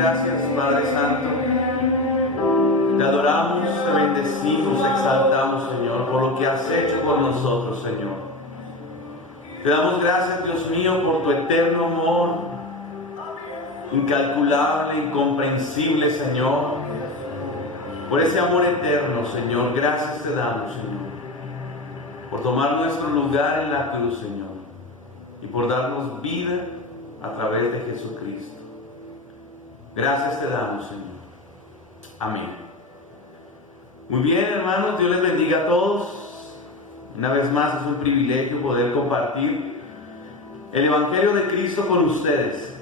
gracias, Padre Santo. Te adoramos, te bendecimos, exaltamos, Señor, por lo que has hecho por nosotros, Señor. Te damos gracias, Dios mío, por tu eterno amor, incalculable, incomprensible, Señor. Por ese amor eterno, Señor, gracias te damos, Señor, por tomar nuestro lugar en la cruz, Señor, y por darnos vida a través de Jesucristo. Gracias te damos, Señor. Amén. Muy bien, hermanos, Dios les bendiga a todos. Una vez más es un privilegio poder compartir el Evangelio de Cristo con ustedes.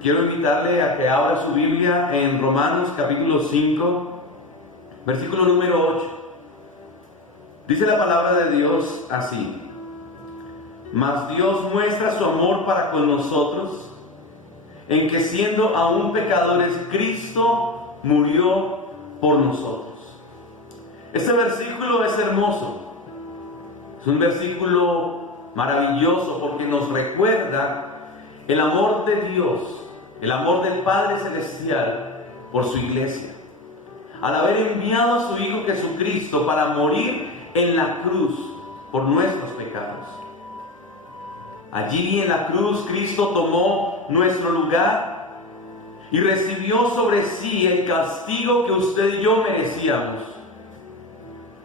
Quiero invitarle a que abra su Biblia en Romanos capítulo 5, versículo número 8. Dice la palabra de Dios así: Mas Dios muestra su amor para con nosotros, en que siendo aún pecadores, Cristo murió por nosotros. Este versículo es hermoso. Es un versículo maravilloso porque nos recuerda el amor de Dios, el amor del Padre Celestial por su iglesia. Al haber enviado a su Hijo Jesucristo para morir en la cruz por nuestros pecados. Allí en la cruz Cristo tomó nuestro lugar y recibió sobre sí el castigo que usted y yo merecíamos,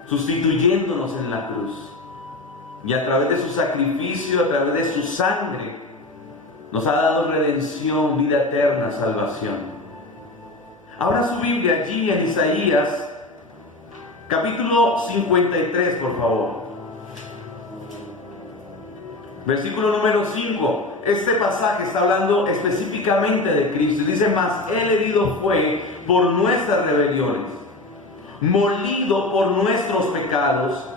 sustituyéndonos en la cruz. Y a través de su sacrificio, a través de su sangre, nos ha dado redención, vida eterna, salvación. Abra su Biblia allí en Isaías, capítulo 53, por favor. Versículo número 5. Este pasaje está hablando específicamente de Cristo. Dice: Mas Él herido fue por nuestras rebeliones, molido por nuestros pecados.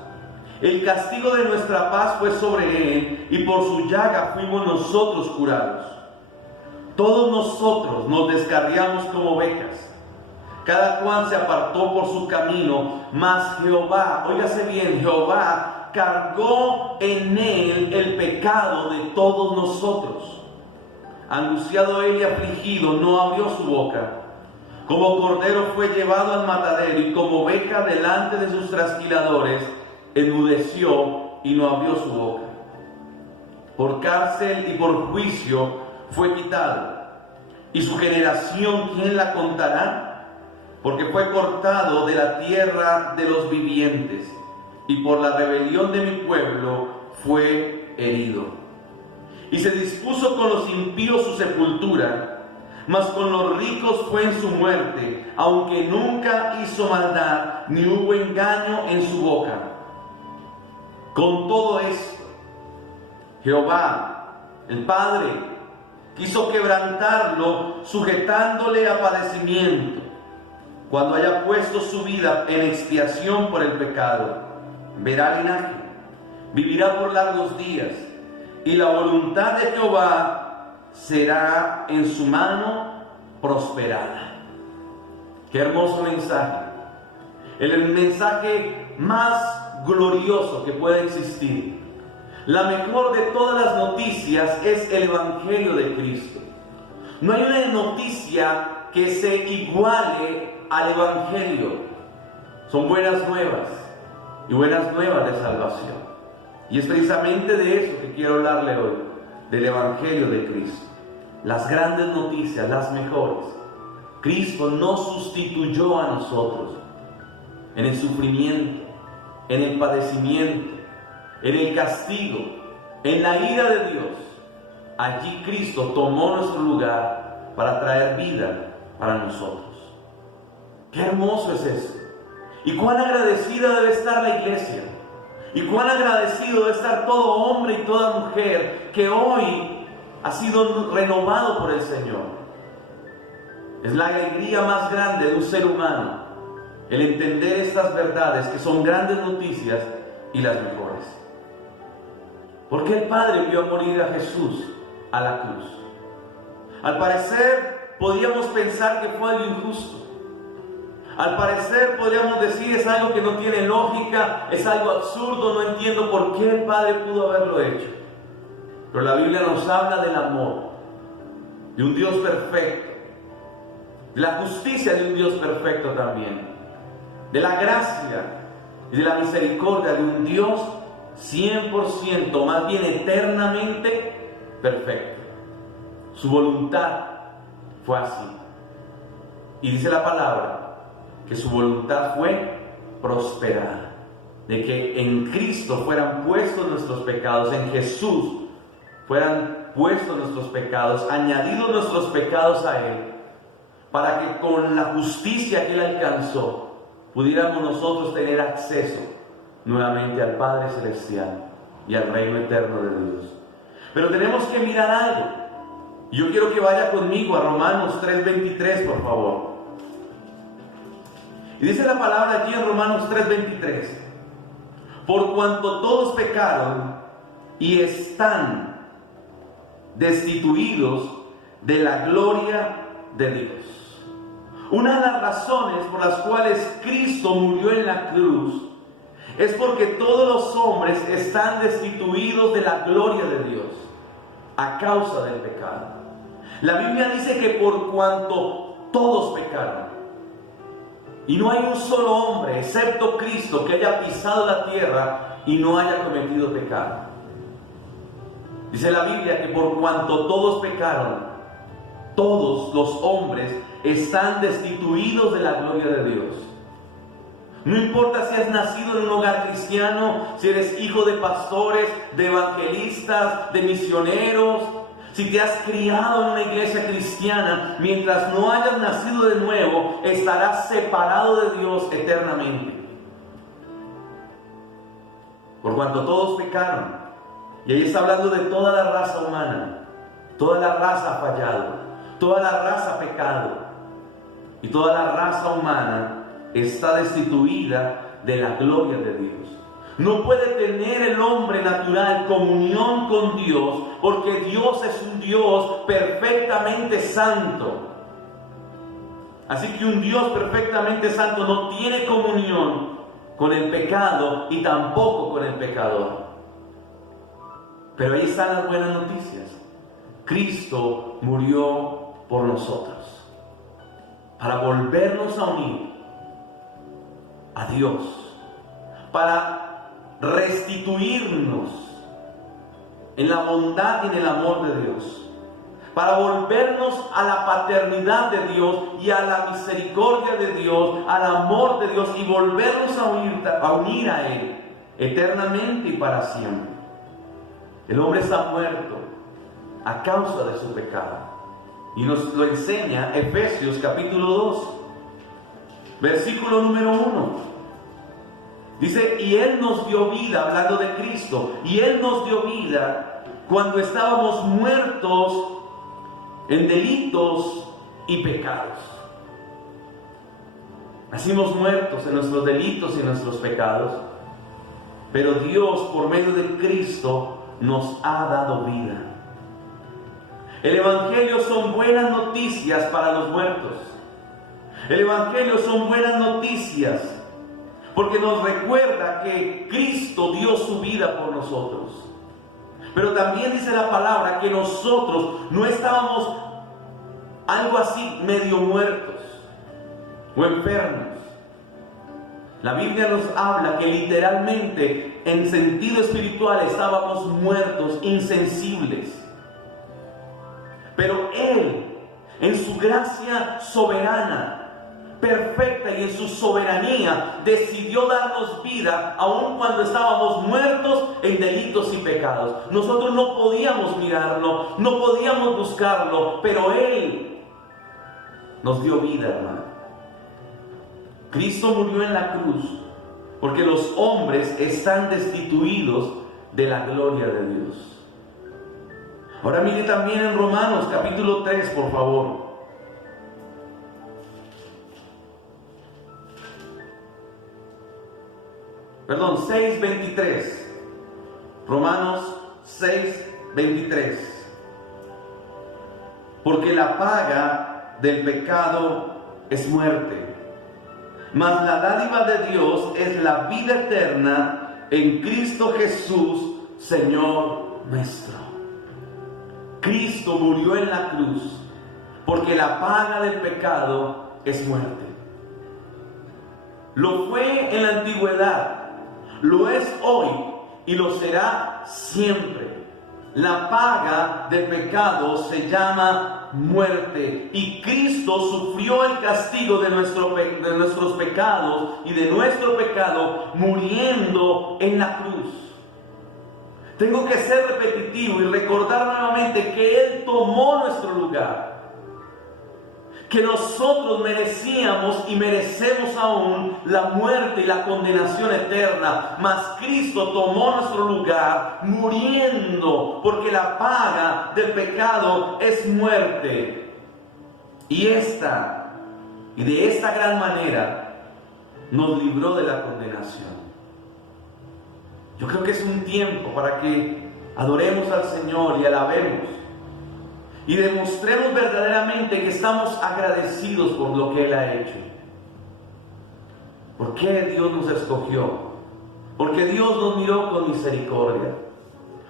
El castigo de nuestra paz fue sobre Él, y por su llaga fuimos nosotros curados. Todos nosotros nos descarriamos como ovejas, cada cual se apartó por su camino, mas Jehová, óigase bien, Jehová cargó en Él el pecado de todos nosotros. Angustiado Él y afligido, no abrió su boca. Como cordero fue llevado al matadero, y como oveja delante de sus trasquiladores, enmudeció y no abrió su boca. Por cárcel y por juicio fue quitado. ¿Y su generación quién la contará? Porque fue cortado de la tierra de los vivientes, y por la rebelión de mi pueblo fue herido. Y se dispuso con los impíos su sepultura, mas con los ricos fue en su muerte, aunque nunca hizo maldad, ni hubo engaño en su boca. Con todo esto, Jehová, el Padre, quiso quebrantarlo, sujetándole a padecimiento, cuando haya puesto su vida en expiación por el pecado. Verá linaje, vivirá por largos días, y la voluntad de Jehová será en su mano prosperada. Qué hermoso mensaje. El mensaje más glorioso que puede existir. La mejor de todas las noticias es el Evangelio de Cristo. No hay una noticia que se iguale al Evangelio. Son buenas nuevas y buenas nuevas de salvación. Y es precisamente de eso que quiero hablarle hoy, del Evangelio de Cristo. Las grandes noticias, las mejores. Cristo nos sustituyó a nosotros en el sufrimiento, en el padecimiento, en el castigo, en la ira de Dios. Allí Cristo tomó nuestro lugar para traer vida para nosotros. ¡Qué hermoso es eso! Y cuán agradecida debe estar la iglesia, y cuán agradecido debe estar todo hombre y toda mujer que hoy ha sido renovado por el Señor. Es la alegría más grande de un ser humano, el entender estas verdades que son grandes noticias y las mejores. ¿Por qué el Padre envió a morir a Jesús a la cruz? Al parecer podríamos pensar que fue algo injusto. Al parecer podríamos decir es algo que no tiene lógica, es algo absurdo, no entiendo por qué el Padre pudo haberlo hecho. Pero la Biblia nos habla del amor, de un Dios perfecto, de la justicia de un Dios perfecto también, de la gracia y de la misericordia de un Dios 100%, más bien eternamente perfecto. Su voluntad fue así. Y dice la palabra que su voluntad fue prosperar, de que en Cristo fueran puestos nuestros pecados, en Jesús fueran puestos nuestros pecados, añadidos nuestros pecados a Él, para que con la justicia que Él alcanzó, pudiéramos nosotros tener acceso nuevamente al Padre Celestial y al reino eterno de Dios. Pero tenemos que mirar algo. Yo quiero que vaya conmigo a Romanos 3:23, por favor. Y dice la palabra aquí en Romanos 3:23: por cuanto todos pecaron y están destituidos de la gloria de Dios. Una de las razones por las cuales Cristo murió en la cruz es porque todos los hombres están destituidos de la gloria de Dios a causa del pecado. La Biblia dice que por cuanto todos pecaron, y no hay un solo hombre, excepto Cristo, que haya pisado la tierra y no haya cometido pecado. Dice la Biblia que por cuanto todos pecaron, todos los hombres están destituidos de la gloria de Dios. No importa si has nacido en un hogar cristiano, si eres hijo de pastores, de evangelistas, de misioneros, si te has criado en una iglesia cristiana, mientras no hayas nacido de nuevo, estarás separado de Dios eternamente. Por cuanto todos pecaron, y ahí está hablando de toda la raza humana, toda la raza ha fallado, toda la raza ha pecado, y toda la raza humana está destituida de la gloria de Dios. No puede tener el hombre natural comunión con Dios, porque Dios es un Dios perfectamente santo. Así que un Dios perfectamente santo no tiene comunión con el pecado y tampoco con el pecador. Pero ahí están las buenas noticias. Cristo murió por nosotros, para volvernos a unir a Dios, para restituirnos en la bondad y en el amor de Dios, para volvernos a la paternidad de Dios y a la misericordia de Dios, al amor de Dios, y volvernos a unir a Él eternamente y para siempre. El hombre está muerto a causa de su pecado. Y nos lo enseña Efesios capítulo 2, versículo número 1. Dice, y Él nos dio vida, hablando de Cristo, y Él nos dio vida cuando estábamos muertos en delitos y pecados. Nacimos muertos en nuestros delitos y en nuestros pecados, pero Dios, por medio de Cristo, nos ha dado vida. El Evangelio son buenas noticias para los muertos. El Evangelio son buenas noticias porque nos recuerda que Cristo dio su vida por nosotros. Pero también dice la palabra que nosotros no estábamos algo así medio muertos o enfermos. La Biblia nos habla que literalmente, en sentido espiritual, estábamos muertos, insensibles. Pero Él, en su gracia soberana, perfecta, y en su soberanía, decidió darnos vida aun cuando estábamos muertos en delitos y pecados. Nosotros no podíamos mirarlo, no podíamos buscarlo, pero Él nos dio vida, hermano. Cristo murió en la cruz porque los hombres están destituidos de la gloria de Dios. Ahora mire también en Romanos capítulo 3, por favor. Perdón, 6:23. Romanos 6:23. Porque la paga del pecado es muerte, mas la dádiva de Dios es la vida eterna en Cristo Jesús, Señor nuestro. Cristo murió en la cruz porque la paga del pecado es muerte. Lo fue en la antigüedad, lo es hoy y lo será siempre. La paga del pecado se llama muerte, y Cristo sufrió el castigo de nuestros pecados y de nuestro pecado muriendo en la cruz. Tengo que ser repetitivo y recordar nuevamente que Él tomó nuestro lugar, que nosotros merecíamos y merecemos aún la muerte y la condenación eterna, mas Cristo tomó nuestro lugar muriendo, porque la paga del pecado es muerte. Y de esta gran manera nos libró de la condenación. Yo creo que es un tiempo para que adoremos al Señor y alabemos y demostremos verdaderamente que estamos agradecidos por lo que Él ha hecho. ¿Por qué Dios nos escogió? Porque Dios nos miró con misericordia.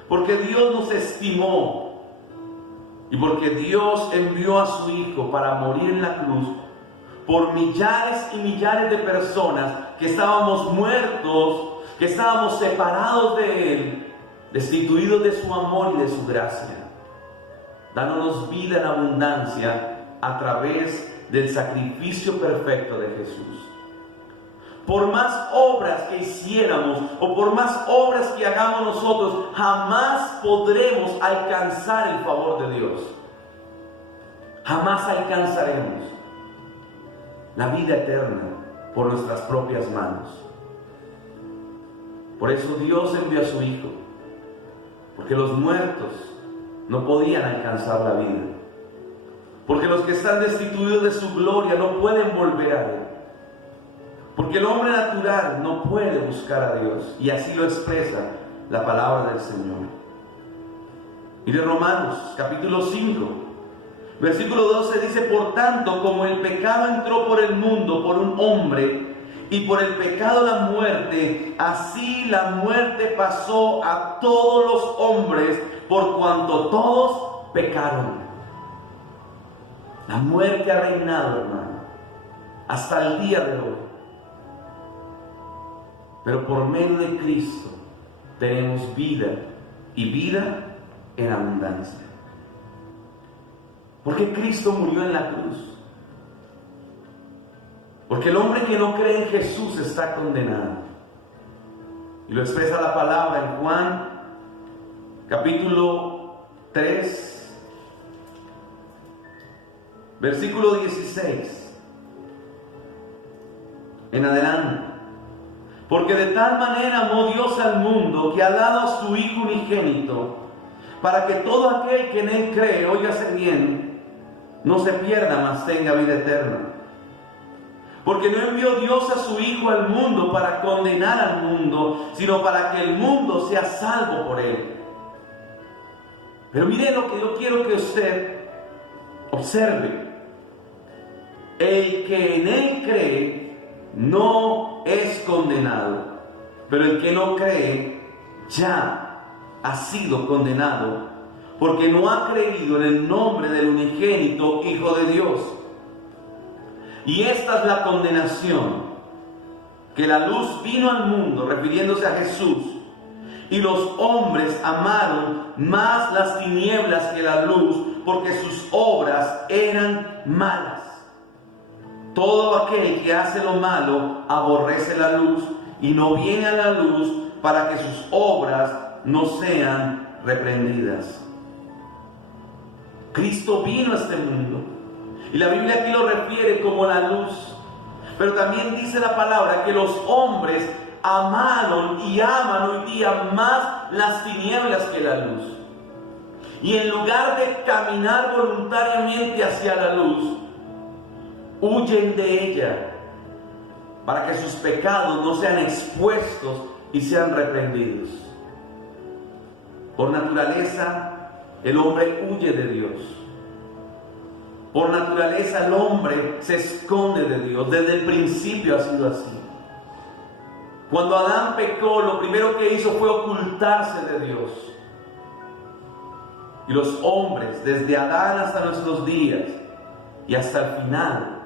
Porque Dios nos estimó. Y porque Dios envió a su Hijo para morir en la cruz por millares y millares de personas que estábamos muertos, que estábamos separados de Él, destituidos de su amor y de su gracia, dándonos vida en abundancia a través del sacrificio perfecto de Jesús. Por más obras que hiciéramos o por más obras que hagamos nosotros, jamás podremos alcanzar el favor de Dios. Jamás alcanzaremos la vida eterna por nuestras propias manos. Por eso Dios envió a su Hijo, porque los muertos no podían alcanzar la vida, porque los que están destituidos de su gloria no pueden volver a Él, porque el hombre natural no puede buscar a Dios, y así lo expresa la palabra del Señor. Y de Romanos capítulo 5, versículo 12 dice: por tanto, como el pecado entró por el mundo por un hombre, y por el pecado la muerte, así la muerte pasó a todos los hombres, por cuanto todos pecaron. La muerte ha reinado, hermano, hasta el día de hoy. Pero por medio de Cristo tenemos vida, y vida en abundancia. Porque Cristo murió en la cruz. Porque el hombre que no cree en Jesús está condenado. Y lo expresa la palabra en Juan capítulo 3, versículo 16 en adelante. Porque de tal manera amó Dios al mundo, que ha dado a su Hijo unigénito, para que todo aquel que en Él cree, óigase bien, no se pierda, mas tenga vida eterna. Porque no envió Dios a su Hijo al mundo para condenar al mundo, sino para que el mundo sea salvo por Él. Pero mire lo que yo quiero que usted observe. El que en Él cree no es condenado, pero el que no cree ya ha sido condenado, porque no ha creído en el nombre del unigénito Hijo de Dios. Y esta es la condenación, que la luz vino al mundo, refiriéndose a Jesús, y los hombres amaron más las tinieblas que la luz, porque sus obras eran malas. Todo aquel que hace lo malo aborrece la luz y no viene a la luz, para que sus obras no sean reprendidas. Cristo vino a este mundo. Y la Biblia aquí lo refiere como la luz. Pero también dice la palabra que los hombres amaron y aman hoy día más las tinieblas que la luz. Y en lugar de caminar voluntariamente hacia la luz, huyen de ella, para que sus pecados no sean expuestos y sean reprendidos. Por naturaleza, el hombre huye de Dios. Por naturaleza el hombre se esconde de Dios. Desde el principio ha sido así. Cuando Adán pecó, lo primero que hizo fue ocultarse de Dios. Y los hombres, desde Adán hasta nuestros días, y hasta el final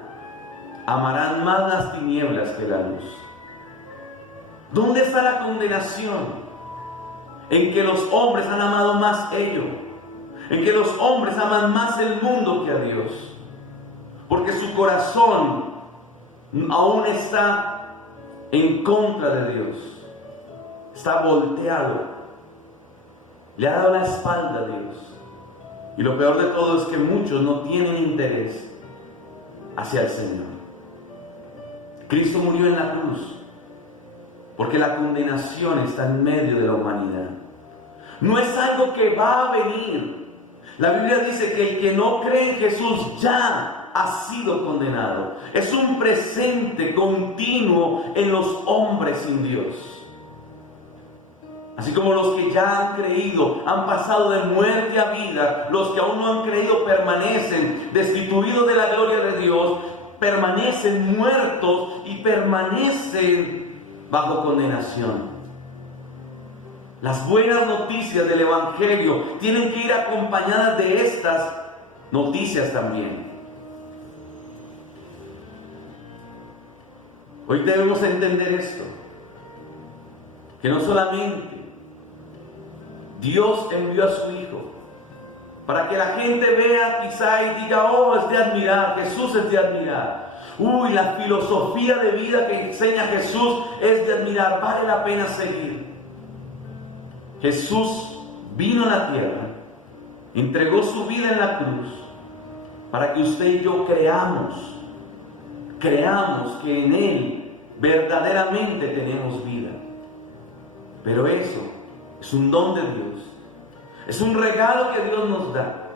amarán más las tinieblas que la luz. ¿Dónde está la condenación? En que los hombres han amado más ello, en que los hombres aman más el mundo que a Dios, porque su corazón aún está en contra de Dios, está volteado, le ha dado la espalda a Dios. Y lo peor de todo es que muchos no tienen interés hacia el Señor. Cristo murió en la cruz porque la condenación está en medio de la humanidad. No es algo que va a venir. La Biblia dice que el que no cree en Jesús ya ha sido condenado. Es un presente continuo en los hombres sin Dios. Así como los que ya han creído han pasado de muerte a vida, los que aún no han creído permanecen destituidos de la gloria de Dios, permanecen muertos y permanecen bajo condenación. Las buenas noticias del Evangelio tienen que ir acompañadas de estas noticias también. Hoy debemos entender esto, que no solamente Dios envió a su Hijo para que la gente vea quizá y diga, oh, es de admirar, Jesús es de admirar. Uy, la filosofía de vida que enseña Jesús es de admirar, vale la pena seguir. Jesús vino a la tierra, entregó su vida en la cruz para que usted y yo creamos que en Él verdaderamente tenemos vida. Pero eso es un don de Dios, es un regalo que Dios nos da,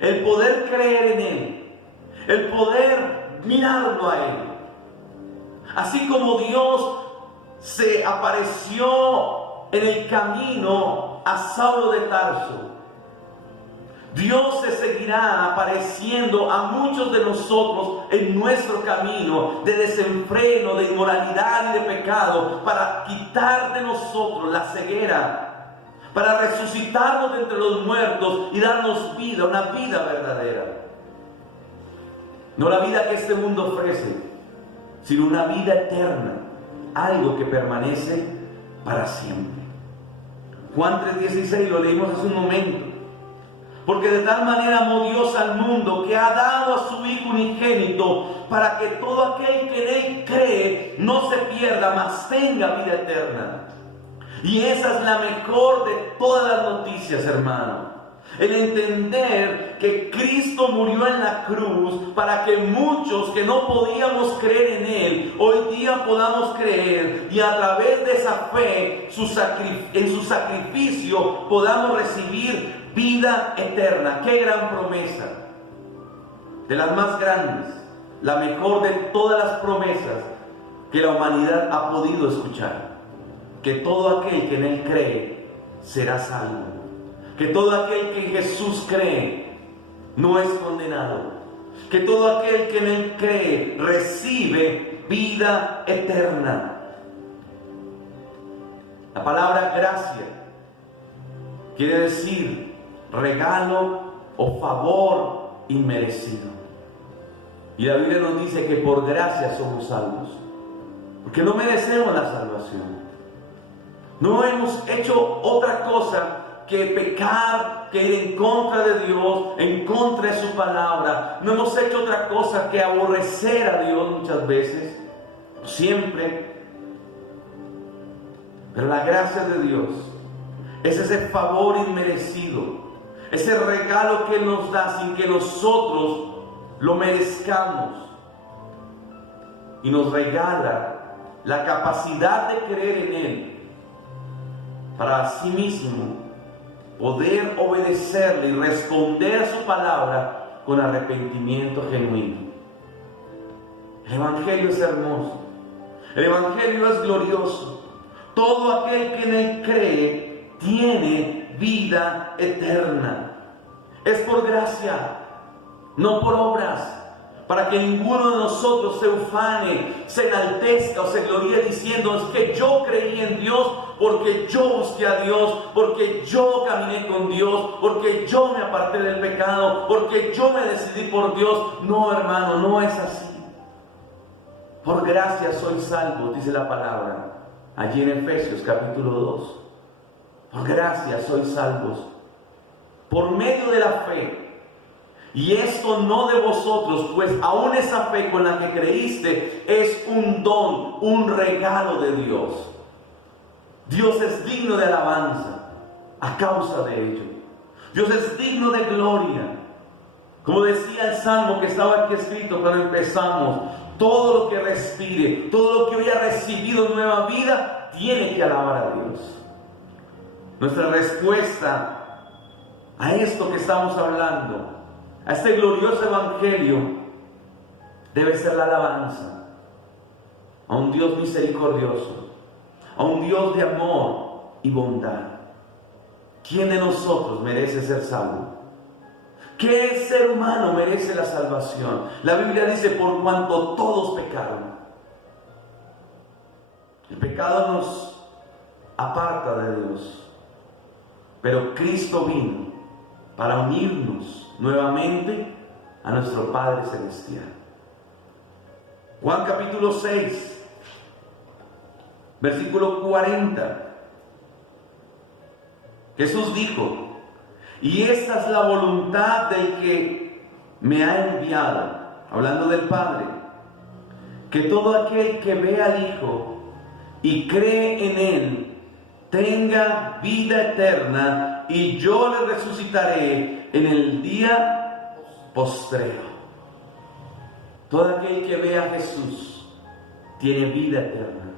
el poder creer en Él, el poder mirarlo a Él. Así como Dios se apareció en el camino a Saulo de Tarso, Dios se seguirá apareciendo a muchos de nosotros en nuestro camino de desenfreno, de inmoralidad y de pecado, para quitar de nosotros la ceguera, para resucitarnos de entre los muertos y darnos vida, una vida verdadera. No la vida que este mundo ofrece, sino una vida eterna, algo que permanece para siempre. Juan 3:16 lo leímos hace un momento. Porque de tal manera amó Dios al mundo que ha dado a su Hijo unigénito para que todo aquel que en Él cree no se pierda, mas tenga vida eterna. Y esa es la mejor de todas las noticias, hermano. El entender que Cristo murió en la cruz para que muchos que no podíamos creer en Él, hoy día podamos creer y a través de esa fe, en su sacrificio, podamos recibir vida eterna. ¡Qué gran promesa! De las más grandes, la mejor de todas las promesas que la humanidad ha podido escuchar. Que todo aquel que en Él cree será salvo. Que todo aquel que en Jesús cree no es condenado. Que todo aquel que en Él cree recibe vida eterna. La palabra gracia quiere decir regalo o favor inmerecido. Y la Biblia nos dice que por gracia somos salvos, porque no merecemos la salvación. No hemos hecho otra cosa que pecar, que ir en contra de Dios, en contra de su palabra. No hemos hecho otra cosa que aborrecer a Dios muchas veces, siempre. Pero la gracia de Dios es ese favor inmerecido, ese regalo que Él nos da sin que nosotros lo merezcamos. Y nos regala la capacidad de creer en Él para sí mismo poder obedecerle y responder a su palabra con arrepentimiento genuino. El Evangelio es hermoso. El Evangelio es glorioso. Todo aquel que en Él cree tiene vida eterna. Es por gracia, no por obras, para que ninguno de nosotros se ufane, se enaltezca o se gloríe diciendo: es que yo creí en Dios porque yo busqué a Dios, porque yo caminé con Dios, porque yo me aparté del pecado, porque yo me decidí por Dios. No, hermano, no es así. Por gracia soy salvo, dice la palabra allí en Efesios capítulo 2. Por gracia sois salvos, por medio de la fe. Y esto no de vosotros, pues aún esa fe con la que creíste es un don, un regalo de Dios. Dios es digno de alabanza a causa de ello. Dios es digno de gloria. Como decía el salmo que estaba aquí escrito cuando empezamos: todo lo que respire, todo lo que hoy ha recibido nueva vida, tiene que alabar a Dios. Nuestra respuesta a esto que estamos hablando, a este glorioso evangelio, debe ser la alabanza a un Dios misericordioso, a un Dios de amor y bondad. ¿Quién de nosotros merece ser salvo? ¿Qué ser humano merece la salvación? La Biblia dice: por cuanto todos pecaron. El pecado nos aparta de Dios, pero Cristo vino para unirnos nuevamente a nuestro Padre Celestial. Juan capítulo 6, versículo 40. Jesús dijo: y esta es la voluntad del que me ha enviado, hablando del Padre, que todo aquel que ve al Hijo y cree en Él tenga vida eterna, y yo le resucitaré en el día postrero. Todo aquel que ve a Jesús tiene vida eterna.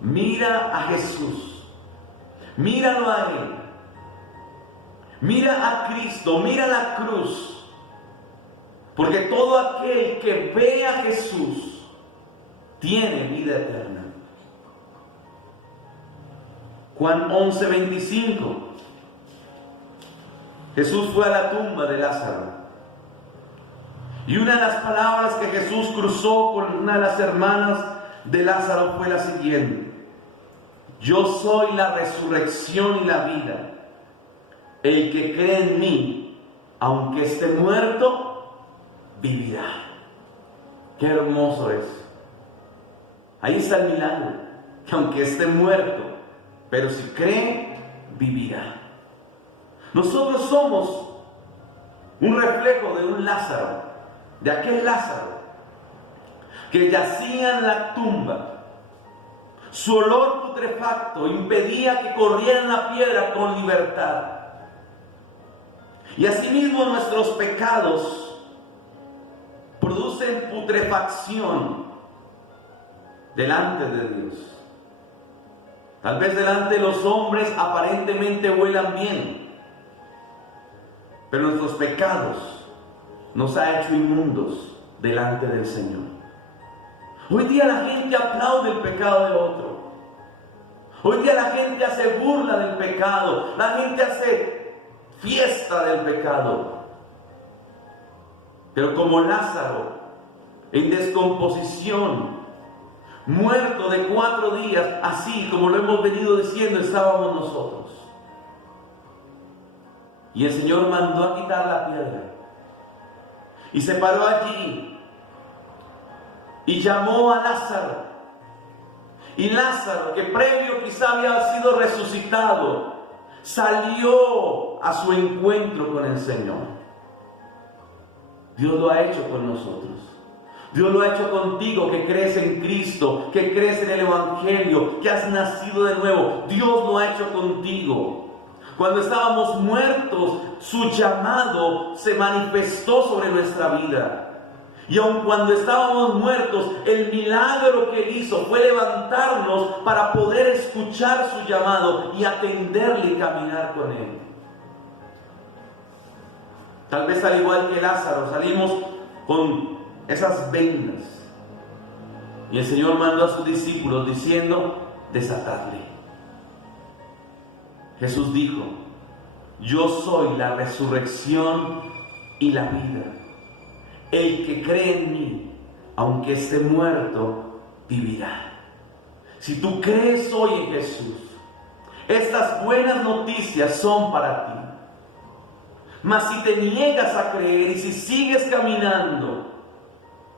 Mira a Jesús, míralo a Él, mira a Cristo, mira la cruz, porque todo aquel que ve a Jesús tiene vida eterna. Juan 11:25. Jesús fue a la tumba de Lázaro, y una de las palabras que Jesús cruzó con una de las hermanas de Lázaro fue la siguiente: yo soy la resurrección y la vida. El que cree en mí, aunque esté muerto, vivirá. Qué hermoso es. Ahí está el milagro, que aunque esté muerto, pero si cree, vivirá. Nosotros somos un reflejo de un Lázaro, de aquel Lázaro que yacía en la tumba. Su olor putrefacto impedía que corrieran la piedra con libertad. Y asimismo nuestros pecados producen putrefacción delante de Dios. Tal vez delante de los hombres aparentemente huelan bien, pero nuestros pecados nos ha hecho inmundos delante del Señor. Hoy día la gente aplaude el pecado de otro. Hoy día la gente hace burla del pecado. La gente hace fiesta del pecado. Pero como Lázaro, en descomposición, muerto de 4 días, así como lo hemos venido diciendo, estábamos nosotros. Y el Señor mandó a quitar la piedra, y se paró allí y llamó a Lázaro. Y Lázaro, que previo quizá había sido resucitado, salió a su encuentro con el Señor. Dios lo ha hecho con nosotros. Dios lo ha hecho contigo, que crees en Cristo, que crees en el Evangelio, que has nacido de nuevo. Dios lo ha hecho contigo. Cuando estábamos muertos, su llamado se manifestó sobre nuestra vida. Y aun cuando estábamos muertos, el milagro que Él hizo fue levantarnos para poder escuchar su llamado y atenderle y caminar con Él. Tal vez al igual que Lázaro, salimos con esas vendas. Y el Señor mandó a sus discípulos diciendo: desatadle. Jesús dijo: yo soy la resurrección y la vida. el que cree en mí, aunque esté muerto, vivirá. Si tú crees hoy en Jesús, estas buenas noticias son para ti. Mas si te niegas a creer y si sigues caminando,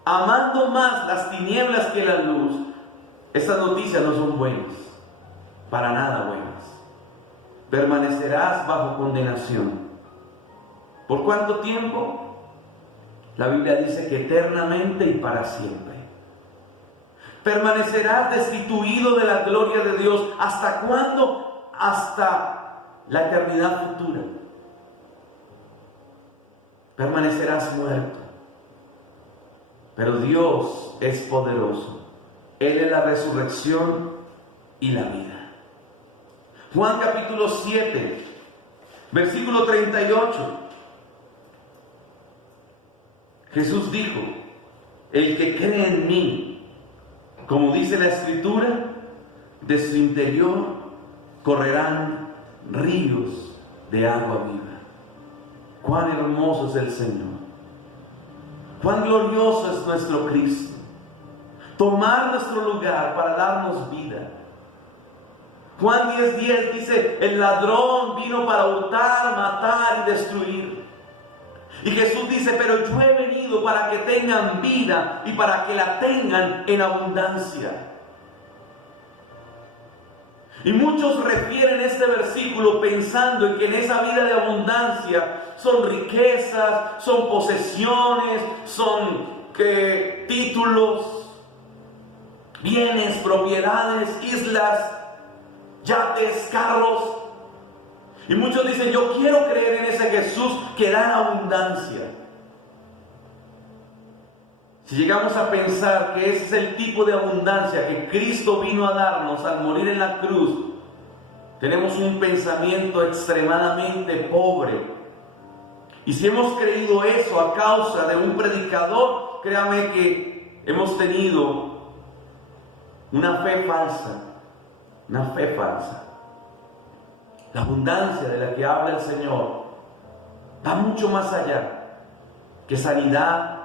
amando más las tinieblas que la luz, estas noticias no son buenas, para nada buenas. Permanecerás bajo condenación. ¿Por cuánto tiempo? La Biblia dice que eternamente y para siempre. Permanecerás destituido de la gloria de Dios. ¿Hasta cuándo? Hasta la eternidad futura. Permanecerás muerto. Pero Dios es poderoso. Él es la resurrección y la vida. Juan capítulo 7, versículo 38. Jesús dijo, el que cree en mí, como dice la Escritura, de su interior correrán ríos de agua viva. Cuán hermoso es el Señor. Cuán glorioso es nuestro Cristo. Tomar nuestro lugar para darnos vida. Juan 10:10 dice, el ladrón vino para hurtar, matar y destruir. Y Jesús dice, pero yo he venido para que tengan vida y para que la tengan en abundancia. Y muchos refieren este versículo pensando en que en esa vida de abundancia son riquezas, son posesiones, son títulos, bienes, propiedades, islas, yates, carros. Y muchos dicen, yo quiero creer en ese Jesús que da abundancia. Si llegamos a pensar que ese es el tipo de abundancia que Cristo vino a darnos al morir en la cruz, tenemos un pensamiento extremadamente pobre. Y si hemos creído eso a causa de un predicador, créame que hemos tenido una fe falsa. Una fe falsa. La abundancia de la que habla el Señor va mucho más allá que sanidad,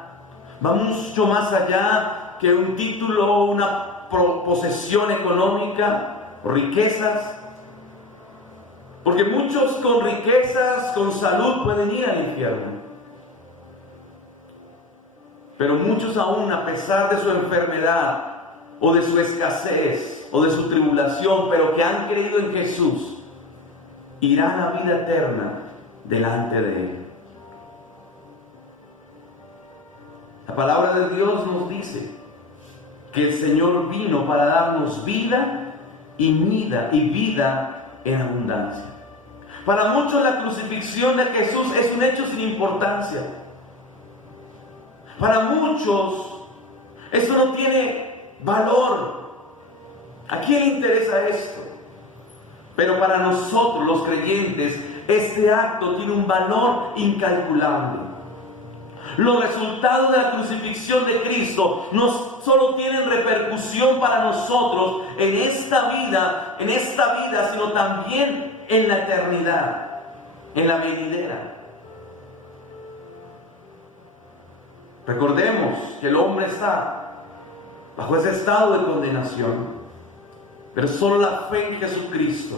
va mucho más allá que un título, una posesión económica, riquezas. Porque muchos con riquezas, con salud pueden ir al infierno. Pero muchos aún, a pesar de su enfermedad o de su escasez o de su tribulación, pero que han creído en Jesús, irán a vida eterna delante de Él. La palabra de Dios nos dice que el Señor vino para darnos vida y vida en abundancia. Para muchos la crucifixión de Jesús es un hecho sin importancia. Para muchos eso no tiene valor. ¿A quién le interesa esto? Pero para nosotros los creyentes, este acto tiene un valor incalculable. Los resultados de la crucifixión de Cristo no solo tienen repercusión para nosotros en esta vida, sino también en la eternidad, en la venidera. Recordemos que el hombre está bajo ese estado de condenación, pero solo la fe en Jesucristo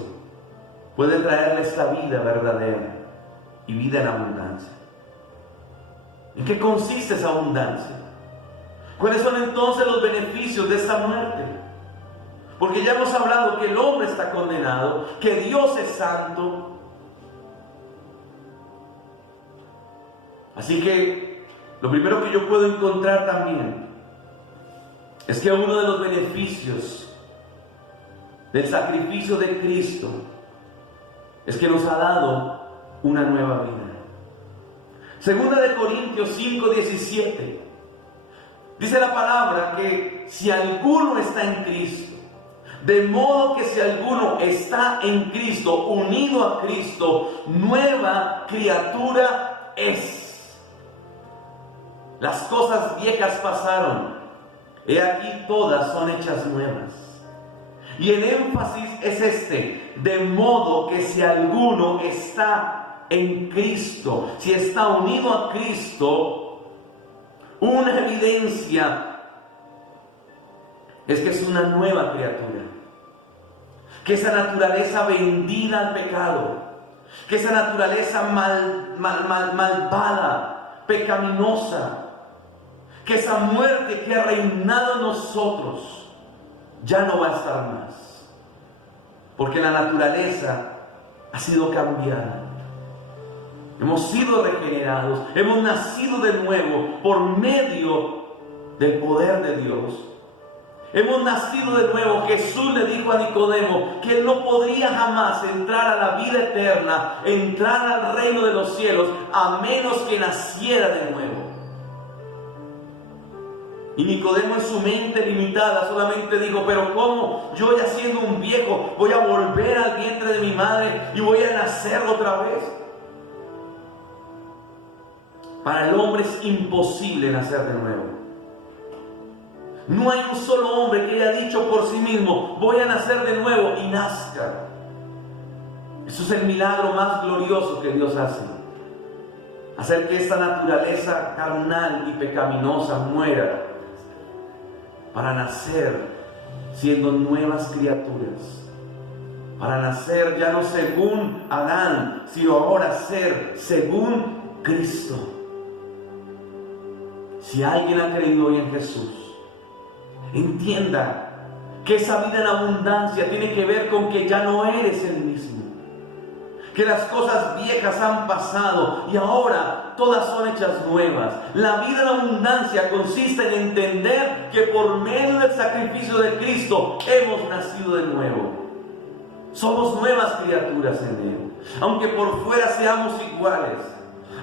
puede traerle esta vida verdadera y vida en abundancia. ¿En qué consiste esa abundancia? ¿Cuáles son entonces los beneficios de esta muerte? Porque ya hemos hablado que el hombre está condenado, que Dios es santo. Así que lo primero que yo puedo encontrar también es que uno de los beneficios del sacrificio de Cristo es que nos ha dado una nueva vida. Segunda de Corintios 5:17 dice la palabra que si alguno está en Cristo, de modo que si alguno está en Cristo, unido a Cristo, nueva criatura es. Las cosas viejas pasaron, he aquí todas son hechas nuevas. Y el énfasis es este, de modo que si alguno está en Cristo, si está unido a Cristo, una evidencia es que es una nueva criatura. Que esa naturaleza vendida al pecado, que esa naturaleza malvada, pecaminosa, que esa muerte que ha reinado en nosotros ya no va a estar más. Porque la naturaleza ha sido cambiada. Hemos sido regenerados, hemos nacido de nuevo por medio del poder de Dios. Hemos nacido de nuevo. Jesús le dijo a Nicodemo que él no podría jamás entrar a la vida eterna, entrar al reino de los cielos, a menos que naciera de nuevo. Y Nicodemo, en su mente limitada, solamente dijo: pero ¿cómo? Yo, ya siendo un viejo, voy a volver al vientre de mi madre y voy a nacer otra vez. Para el hombre es imposible nacer de nuevo. No hay un solo hombre que haya dicho por sí mismo: voy a nacer de nuevo, y nazca. Eso es el milagro más glorioso que Dios hace. Hacer que esta naturaleza carnal y pecaminosa muera, para nacer siendo nuevas criaturas. Para nacer ya no según Adán, sino ahora ser según Cristo. Si alguien ha creído hoy en Jesús, entienda que esa vida en abundancia tiene que ver con que ya no eres el mismo. Que las cosas viejas han pasado y ahora todas son hechas nuevas. La vida en abundancia consiste en entender que por medio del sacrificio de Cristo hemos nacido de nuevo. Somos nuevas criaturas en Él. Aunque por fuera seamos iguales,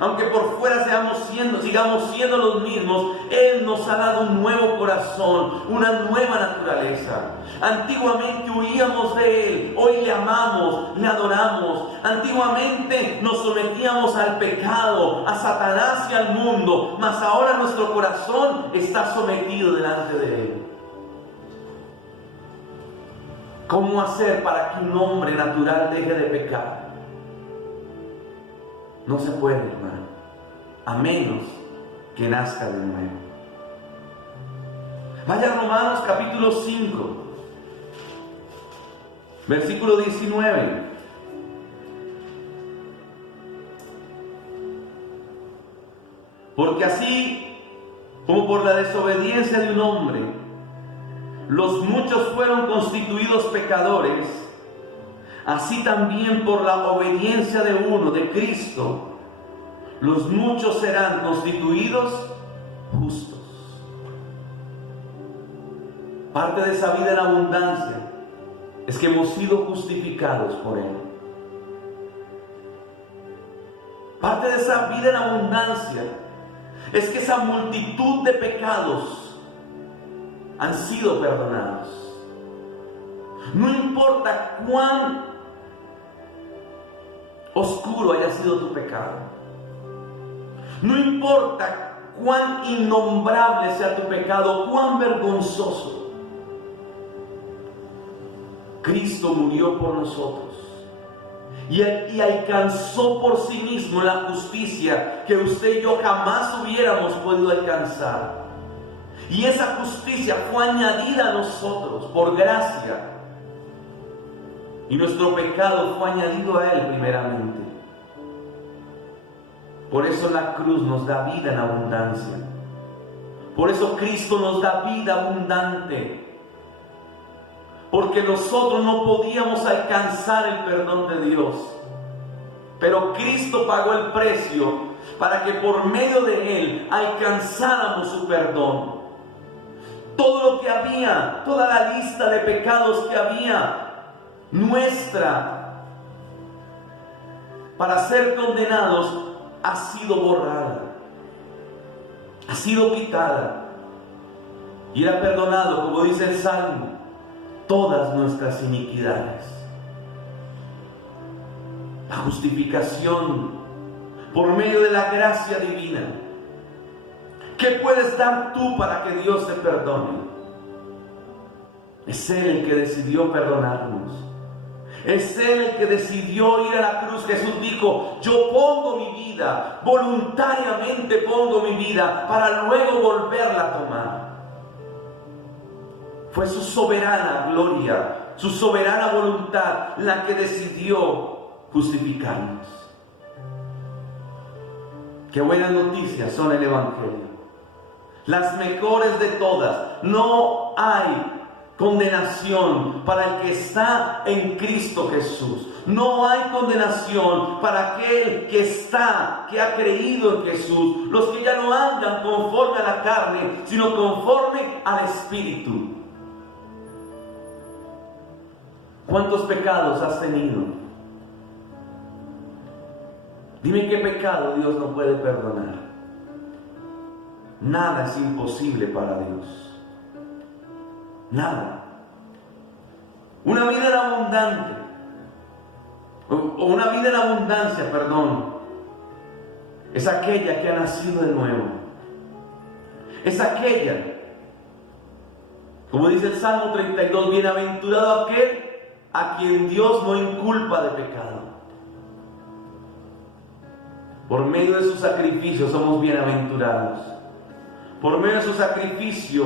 aunque por fuera sigamos siendo los mismos, Él nos ha dado un nuevo corazón, una nueva naturaleza. Antiguamente huíamos de Él, hoy le amamos, le adoramos. Antiguamente nos sometíamos al pecado, a Satanás y al mundo, mas ahora nuestro corazón está sometido delante de Él. ¿Cómo hacer para que un hombre natural deje de pecar? No se puede, hermano, a menos que nazca de nuevo. Vaya a Romanos capítulo 5, versículo 19. Porque así como por la desobediencia de un hombre, los muchos fueron constituidos pecadores, así también por la obediencia de uno, de Cristo, los muchos serán constituidos justos. Parte de esa vida en abundancia es que hemos sido justificados por Él. Parte de esa vida en abundancia es que esa multitud de pecados han sido perdonados. No importa cuán oscuro haya sido tu pecado, no importa cuán innombrable sea tu pecado, cuán vergonzoso, Cristo murió por nosotros y alcanzó por sí mismo la justicia que usted y yo jamás hubiéramos podido alcanzar. Y esa justicia fue añadida a nosotros por gracia. Y nuestro pecado fue añadido a Él primeramente. Por eso la cruz nos da vida en abundancia. Por eso Cristo nos da vida abundante. Porque nosotros no podíamos alcanzar el perdón de Dios. Pero Cristo pagó el precio para que por medio de Él alcanzáramos su perdón. Todo lo que había, toda la lista de pecados que había nuestra para ser condenados ha sido borrada, ha sido quitada y era perdonado, como dice el Salmo, todas nuestras iniquidades. La justificación por medio de la gracia divina. ¿Qué puedes dar tú para que Dios te perdone? Es Él el que decidió perdonarnos. Es Él el que decidió ir a la cruz. Jesús dijo: yo pongo mi vida, voluntariamente pongo mi vida para luego volverla a tomar. Fue su soberana gloria, su soberana voluntad la que decidió justificarnos. Qué buenas noticias son el Evangelio. Las mejores de todas. No hay condenación para el que está en Cristo Jesús. No hay condenación para aquel que ha creído en Jesús. Los que ya no andan conforme a la carne, sino conforme al Espíritu. ¿Cuántos pecados has tenido? Dime qué pecado Dios no puede perdonar. Nada es imposible para Dios. Nada. Una vida en abundante, o una vida en abundancia, es aquella que ha nacido de nuevo. Es aquella, como dice el Salmo 32, bienaventurado aquel a quien Dios no inculpa de pecado. Por medio de su sacrificio somos bienaventurados. Por medio de su sacrificio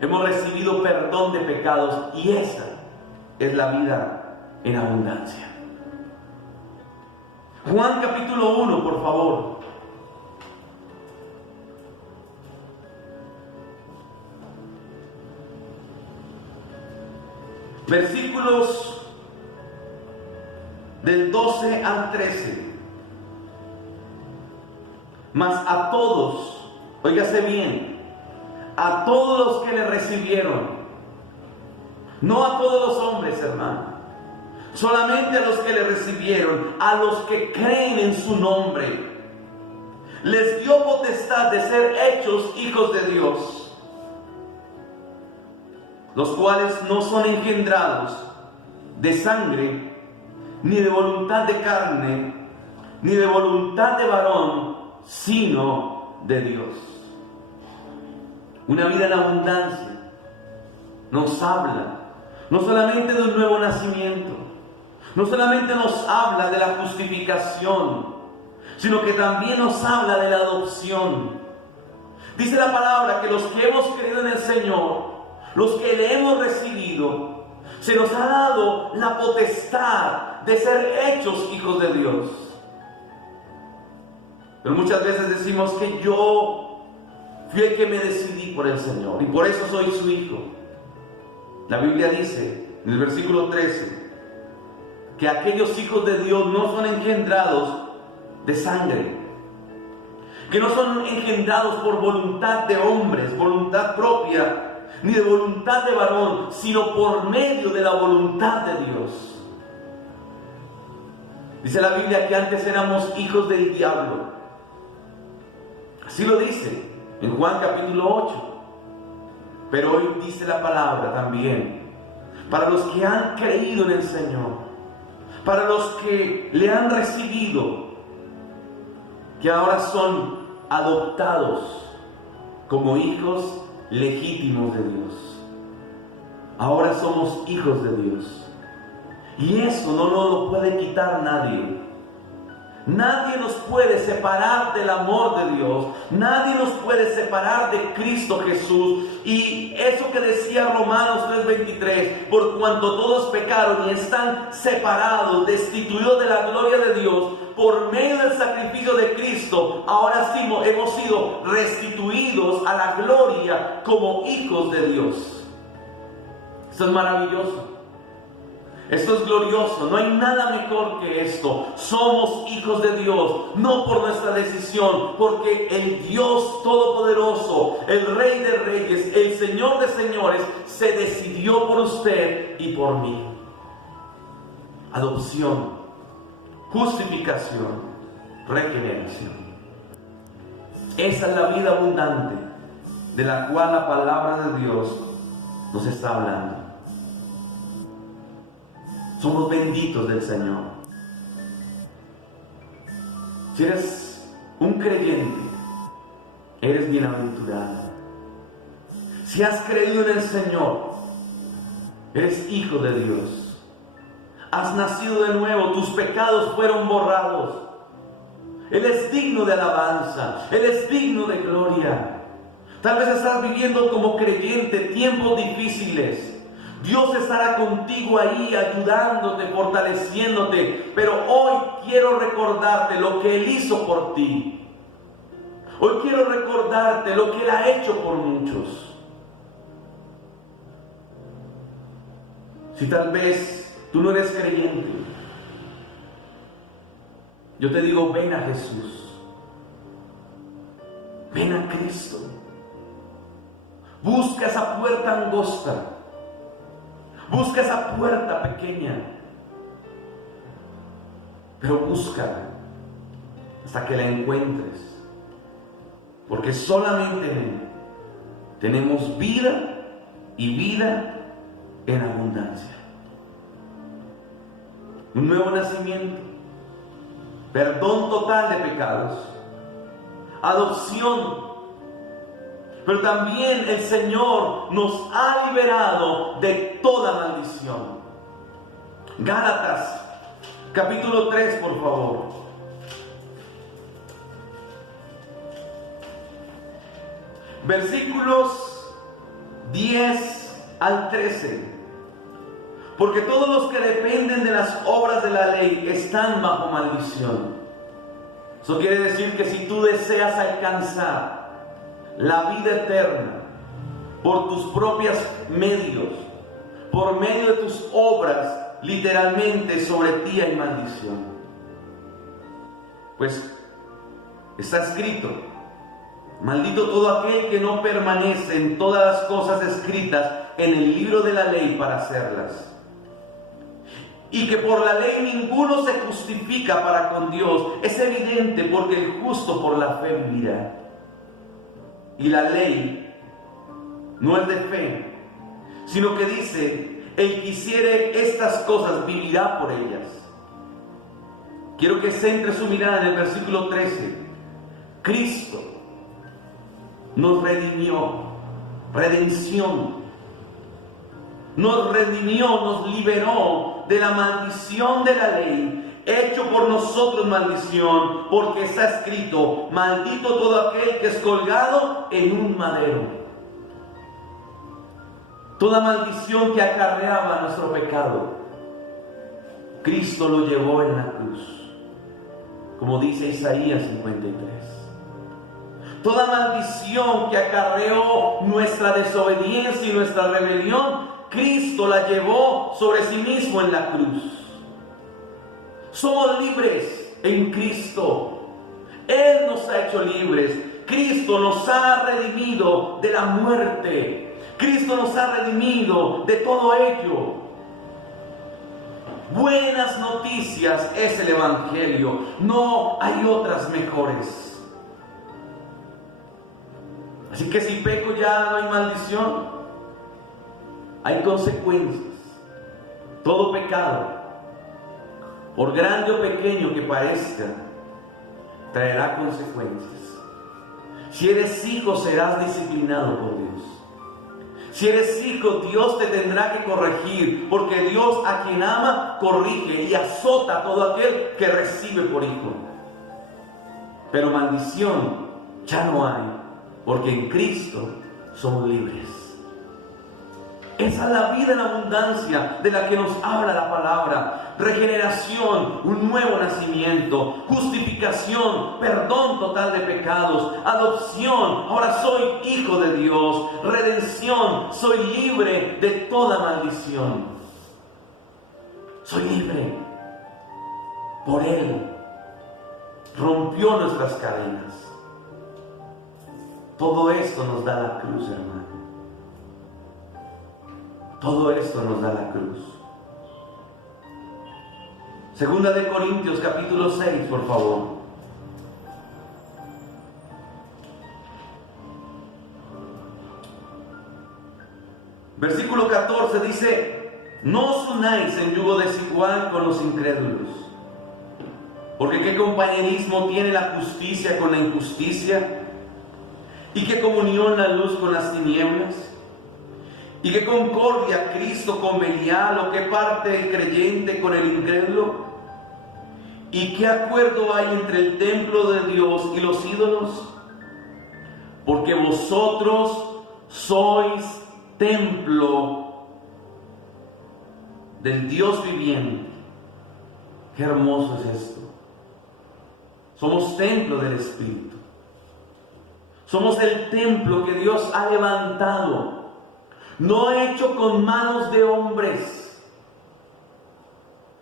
hemos recibido perdón de pecados, y esa es la vida en abundancia. Juan capítulo 1, por favor. Versículos del 12 al 13. Mas a todos, óigase bien, a todos los que le recibieron, no a todos los hombres, hermano, solamente a los que le recibieron, a los que creen en su nombre, les dio potestad de ser hechos hijos de Dios, los cuales no son engendrados de sangre, ni de voluntad de carne, ni de voluntad de varón, sino de Dios. Una vida en abundancia nos habla no solamente de un nuevo nacimiento, no solamente nos habla de la justificación, sino que también nos habla de la adopción. Dice la palabra que los que hemos creído en el Señor, los que le hemos recibido, se nos ha dado la potestad de ser hechos hijos de Dios. Pero muchas veces decimos que yo fui el que me decidí por el Señor y por eso soy su hijo. La Biblia dice en el versículo 13 que aquellos hijos de Dios no son engendrados de sangre, que no son engendrados por voluntad de hombres, voluntad propia, ni de voluntad de varón, sino por medio de la voluntad de Dios. Dice la Biblia que antes éramos hijos del diablo. Así lo dice en Juan capítulo 8. Pero hoy dice la palabra también, para los que han creído en el Señor, para los que le han recibido, que ahora son adoptados como hijos legítimos de Dios. Ahora somos hijos de Dios. Y eso no nos lo puede quitar nadie. Nadie nos puede separar del amor de Dios. Nadie nos puede separar de Cristo Jesús. Y eso que decía Romanos 3:23, por cuanto todos pecaron y están separados, destituidos de la gloria de Dios, por medio del sacrificio de Cristo, ahora sí hemos sido restituidos a la gloria como hijos de Dios. Esto es maravilloso. Esto es glorioso, no hay nada mejor que esto. Somos hijos de Dios, no por nuestra decisión, porque el Dios Todopoderoso, el Rey de Reyes, el Señor de Señores, se decidió por usted y por mí. Adopción, justificación, regeneración. Esa es la vida abundante de la cual la palabra de Dios nos está hablando. Somos benditos del Señor. Si eres un creyente, eres bienaventurado. Si has creído en el Señor, eres hijo de Dios. Has nacido de nuevo, tus pecados fueron borrados. Él es digno de alabanza, Él es digno de gloria. Tal vez estás viviendo como creyente tiempos difíciles. Dios estará contigo ahí, ayudándote, fortaleciéndote. Pero hoy quiero recordarte lo que Él hizo por ti. Hoy quiero recordarte lo que Él ha hecho por muchos. Si tal vez tú no eres creyente, yo te digo, ven a Jesús. Ven a Cristo. Busca esa puerta angosta. Busca esa puerta pequeña. Pero búscala hasta que la encuentres. Porque solamente en Él tenemos vida y vida en abundancia. Un nuevo nacimiento, perdón total de pecados, adopción, pero también el Señor nos ha liberado de toda maldición. Gálatas, capítulo 3, por favor. Versículos 10 al 13. Porque todos los que dependen de las obras de la ley están bajo maldición. Eso quiere decir que si tú deseas alcanzar la vida eterna por tus propios medios, por medio de tus obras, literalmente sobre ti hay maldición. Pues está escrito: maldito todo aquel que no permanece en todas las cosas escritas en el libro de la ley para hacerlas. Y que por la ley ninguno se justifica para con Dios. Es evidente, porque el justo por la fe vivirá. Y la ley no es de fe, sino que dice: el que hiciere estas cosas vivirá por ellas. Quiero que centre su mirada en el versículo 13. Cristo nos redimió, redención. Nos redimió, nos liberó de la maldición de la ley, hecho por nosotros maldición, porque está escrito: maldito todo aquel que es colgado en un madero. Toda maldición que acarreaba nuestro pecado, Cristo lo llevó en la cruz, como dice Isaías 53. Toda maldición que acarreó nuestra desobediencia y nuestra rebelión, Cristo la llevó sobre sí mismo en la cruz. Somos libres en Cristo. Él nos ha hecho libres. Cristo nos ha redimido de la muerte. Cristo nos ha redimido de todo ello. Buenas noticias es el Evangelio. No hay otras mejores. Así que si peco ya no hay maldición. Hay consecuencias. Todo pecado, por grande o pequeño que parezca, traerá consecuencias. Si eres hijo, serás disciplinado por Dios. Si eres hijo, Dios te tendrá que corregir, porque Dios a quien ama corrige y azota a todo aquel que recibe por hijo. Pero maldición ya no hay, porque en Cristo somos libres. Esa es la vida en abundancia de la que nos habla la palabra. Regeneración, un nuevo nacimiento, justificación, perdón total de pecados, adopción, ahora soy hijo de Dios, redención, soy libre de toda maldición. Soy libre. Por Él rompió nuestras cadenas. Todo esto nos da la cruz, hermano. Todo esto nos da la cruz. Segunda de Corintios, capítulo 6, por favor. Versículo 14 dice: no os unáis en yugo desigual con los incrédulos. Porque ¿qué compañerismo tiene la justicia con la injusticia? ¿Y qué comunión la luz con las tinieblas? ¿Y qué concordia Cristo con Belial, o qué parte el creyente con el incrédulo? ¿Y qué acuerdo hay entre el templo de Dios y los ídolos? Porque vosotros sois templo del Dios viviente. Qué hermoso es esto. Somos templo del Espíritu. Somos el templo que Dios ha levantado, no hecho con manos de hombres.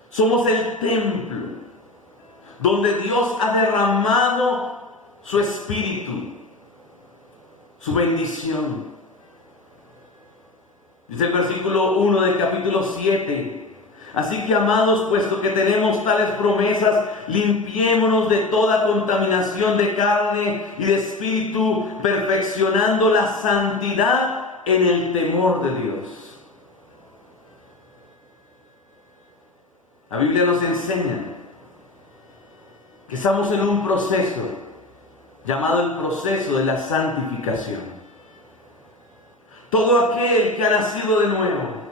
Somos el templo donde Dios ha derramado su Espíritu, su bendición. Dice el versículo 1 del capítulo 7. Así que, amados, puesto que tenemos tales promesas, limpiémonos de toda contaminación de carne y de espíritu, perfeccionando la santidad en el temor de Dios. La Biblia nos enseña que estamos en un proceso llamado el proceso de la santificación. Todo aquel que ha nacido de nuevo,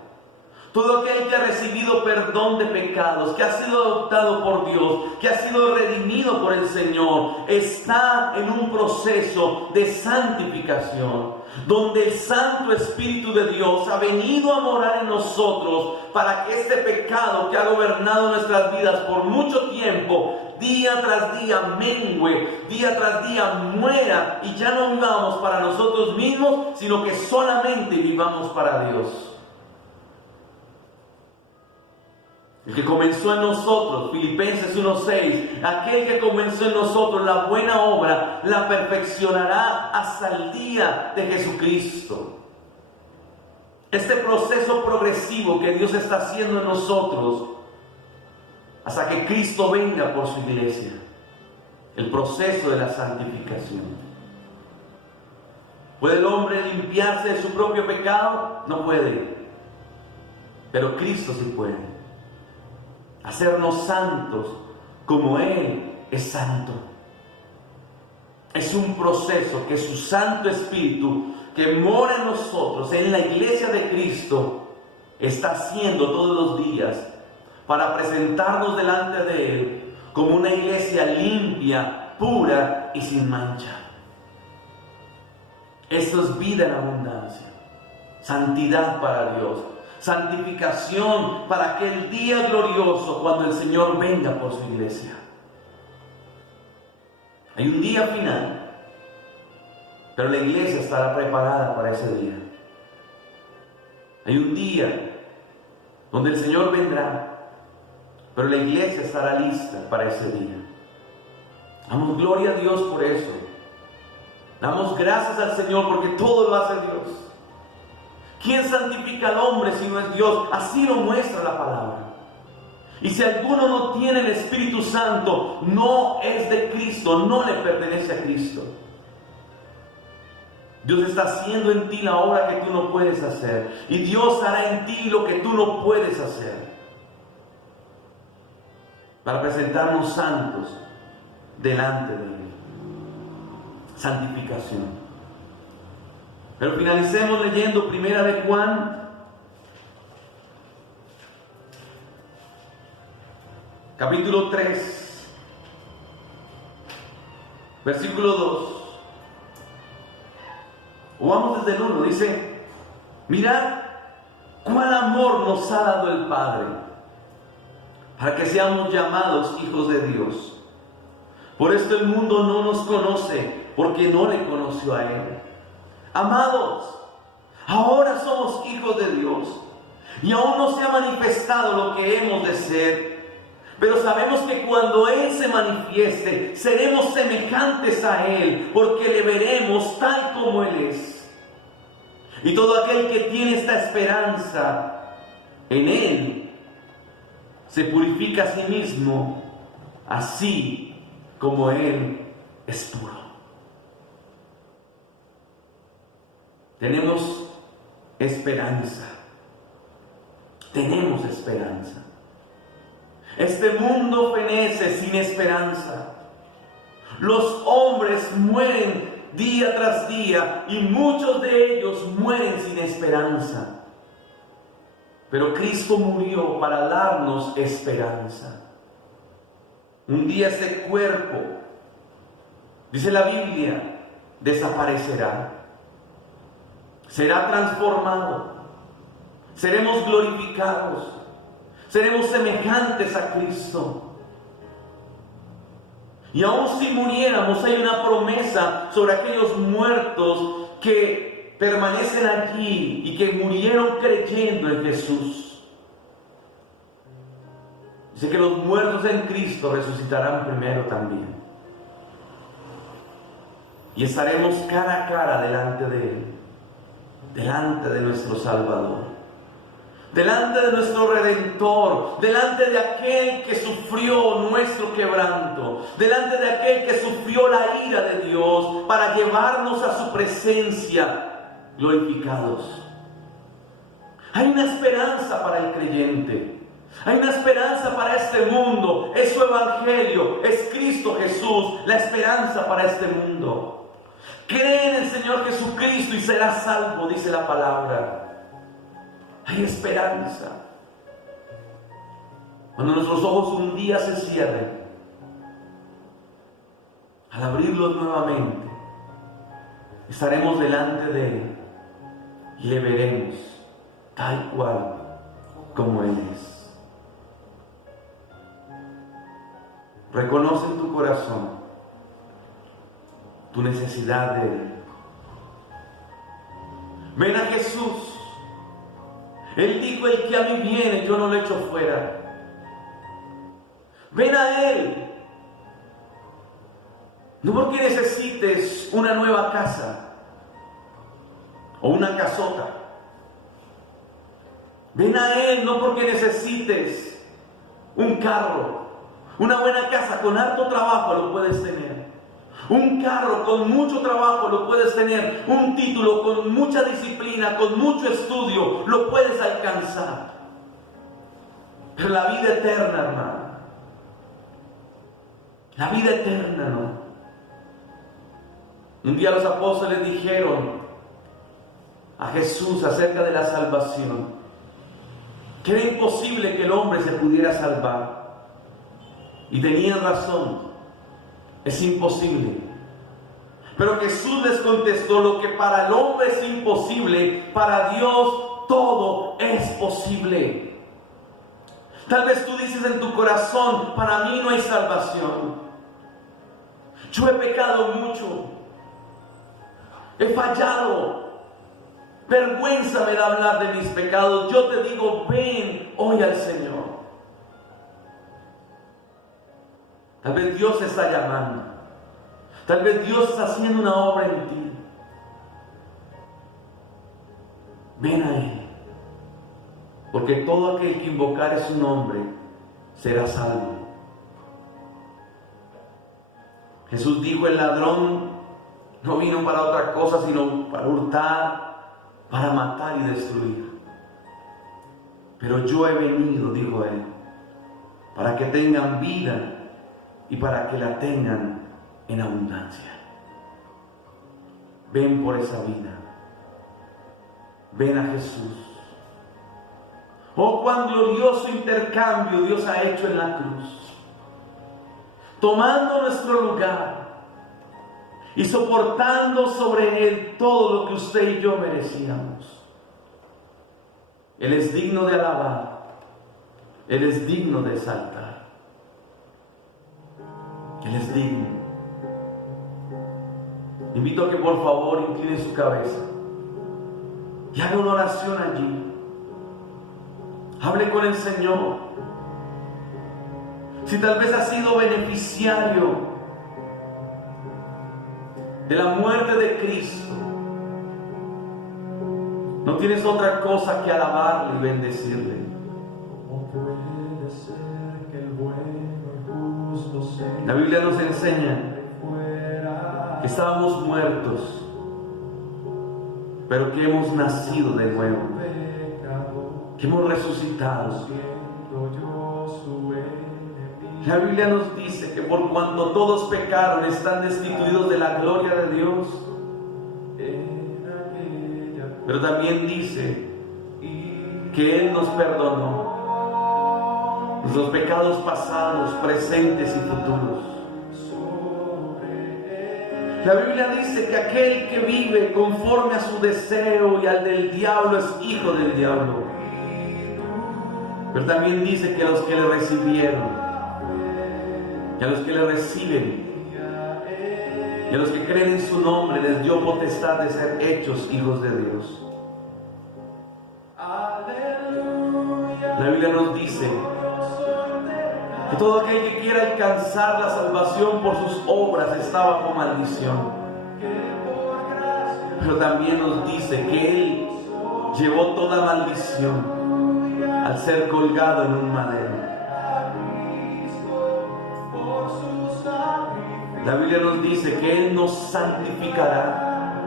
todo aquel que ha recibido perdón de pecados, que ha sido adoptado por Dios, que ha sido redimido por el Señor, está en un proceso de santificación, donde el Santo Espíritu de Dios ha venido a morar en nosotros para que este pecado que ha gobernado nuestras vidas por mucho tiempo, día tras día mengüe, día tras día muera, y ya no vivamos para nosotros mismos, sino que solamente vivamos para Dios. El que comenzó en nosotros, Filipenses 1:6, aquel que comenzó en nosotros la buena obra, la perfeccionará hasta el día de Jesucristo. Este proceso progresivo que Dios está haciendo en nosotros, hasta que Cristo venga por su iglesia, el proceso de la santificación. ¿Puede el hombre limpiarse de su propio pecado? No puede, pero Cristo sí puede. Hacernos santos como Él es santo. Es un proceso que su Santo Espíritu, que mora en nosotros, en la iglesia de Cristo, está haciendo todos los días para presentarnos delante de Él como una iglesia limpia, pura y sin mancha. Esto es vida en abundancia, santidad para Dios. Santificación para aquel día glorioso cuando el Señor venga por su iglesia. Hay un día final, pero la iglesia estará preparada para ese día. Hay un día donde el Señor vendrá, pero la iglesia estará lista para ese día. Damos gloria a Dios por eso. Damos gracias al Señor porque todo lo hace Dios. ¿Quién santifica al hombre si no es Dios? Así lo muestra la palabra. Y si alguno no tiene el Espíritu Santo, no es de Cristo, no le pertenece a Cristo. Dios está haciendo en ti la obra que tú no puedes hacer. Y Dios hará en ti lo que tú no puedes hacer, para presentarnos santos delante de Él. Santificación. Pero finalicemos leyendo Primera de Juan, capítulo 3, versículo 2. O vamos desde el 1, dice: mirad cuál amor nos ha dado el Padre, para que seamos llamados hijos de Dios. Por esto el mundo no nos conoce, porque no le conoció a Él. Amados, ahora somos hijos de Dios, y aún no se ha manifestado lo que hemos de ser, pero sabemos que cuando Él se manifieste, seremos semejantes a Él, porque le veremos tal como Él es. Y todo aquel que tiene esta esperanza en Él, se purifica a sí mismo, así como Él es puro. Tenemos esperanza. Tenemos esperanza. Este mundo fenece sin esperanza. Los hombres mueren día tras día y muchos de ellos mueren sin esperanza. Pero Cristo murió para darnos esperanza. Un día este cuerpo, dice la Biblia, desaparecerá. Será transformado. Seremos glorificados. Seremos semejantes a Cristo. Y aun si muriéramos, hay una promesa sobre aquellos muertos que permanecen allí y que murieron creyendo en Jesús. Dice que los muertos en Cristo resucitarán primero también. Y estaremos cara a cara delante de Él, delante de nuestro Salvador, delante de nuestro Redentor, delante de aquel que sufrió nuestro quebranto, delante de aquel que sufrió la ira de Dios para llevarnos a su presencia glorificados. Hay una esperanza para el creyente. Hay una esperanza para este mundo. Es su evangelio, es Cristo Jesús, la esperanza para este mundo. Cree en el Señor Jesucristo y serás salvo, dice la palabra. Hay esperanza. Cuando nuestros ojos un día se cierren, al abrirlos nuevamente, estaremos delante de Él y le veremos tal cual como Él es. Reconoce en tu corazón tu necesidad de Él. Ven a Jesús. Él dijo: el que a mí viene, yo no lo echo fuera. Ven a Él. No porque necesites una nueva casa o una casota. Ven a Él no porque necesites un carro, una buena casa con harto trabajo lo puedes tener. Un carro con mucho trabajo lo puedes tener. Un título con mucha disciplina, con mucho estudio, lo puedes alcanzar. Pero la vida eterna, hermano, la vida eterna, ¿no? Un día los apóstoles dijeron a Jesús acerca de la salvación que era imposible que el hombre se pudiera salvar. Y tenían razón. Es imposible. Pero Jesús les contestó: lo que para el hombre es imposible, para Dios todo es posible. Tal vez tú dices en tu corazón: para mí no hay salvación. Yo he pecado mucho. He fallado. Vergüenza me da hablar de mis pecados. Yo te digo: ven hoy al Señor. Tal vez Dios te está llamando. Tal vez Dios está haciendo una obra en ti. Ven a Él. Porque todo aquel que invocare su nombre será salvo. Jesús dijo: el ladrón no vino para otra cosa sino para hurtar, para matar y destruir. Pero yo he venido, dijo Él, para que tengan vida y para que la tengan en abundancia. Ven por esa vida. Ven a Jesús. Oh, cuán glorioso intercambio Dios ha hecho en la cruz, tomando nuestro lugar y soportando sobre Él todo lo que usted y yo merecíamos. Él es digno de alabar. Él es digno de exaltar. Él es digno. Invito a que por favor incline su cabeza y haga una oración allí. Hable con el Señor. Si tal vez ha sido beneficiario de la muerte de Cristo, no tienes otra cosa que alabarle y bendecirle. La Biblia nos enseña que estábamos muertos, pero que hemos nacido de nuevo, que hemos resucitado. La Biblia nos dice que por cuanto todos pecaron, están destituidos de la gloria de Dios. Pero también dice que Él nos perdonó nuestros pecados pasados, presentes y futuros. La Biblia dice que aquel que vive conforme a su deseo y al del diablo es hijo del diablo. Pero también dice que a los que le recibieron, y a los que le reciben, y a los que creen en su nombre, les dio potestad de ser hechos hijos de Dios. La Biblia nos dice que todo aquel que quiera alcanzar la salvación por sus obras está bajo maldición. Pero también nos dice que Él llevó toda maldición al ser colgado en un madero. La Biblia nos dice que Él nos santificará.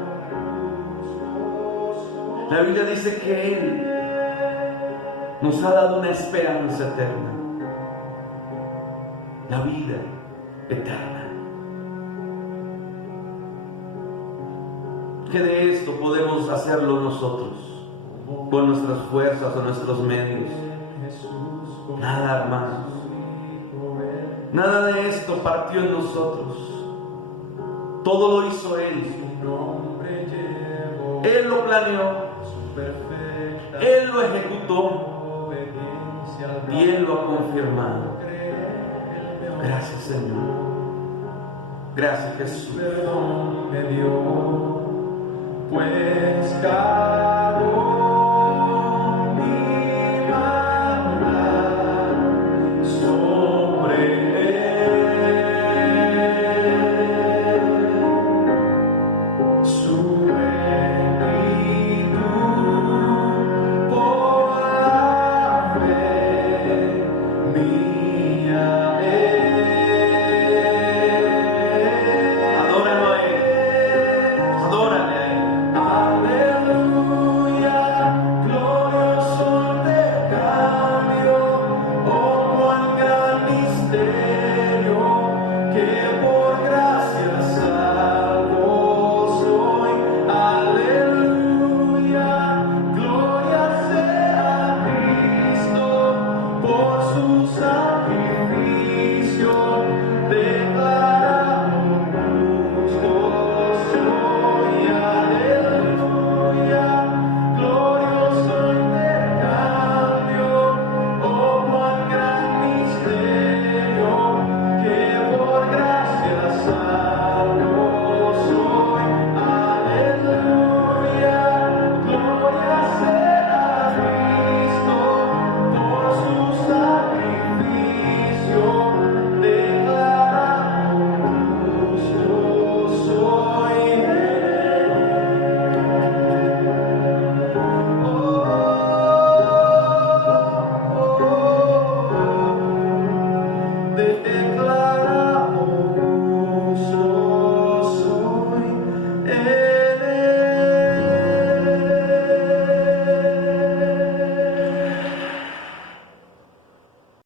La Biblia dice que Él nos ha dado una esperanza eterna, la vida eterna. Que de esto podemos hacerlo nosotros, con nuestras fuerzas o nuestros medios. Nada, hermanos. Nada de esto partió en nosotros. Todo lo hizo Él. Él lo planeó. Él lo ejecutó. Y Él lo ha confirmado. Gracias, Señor. Gracias, Jesús. Perdón me dio, pues cada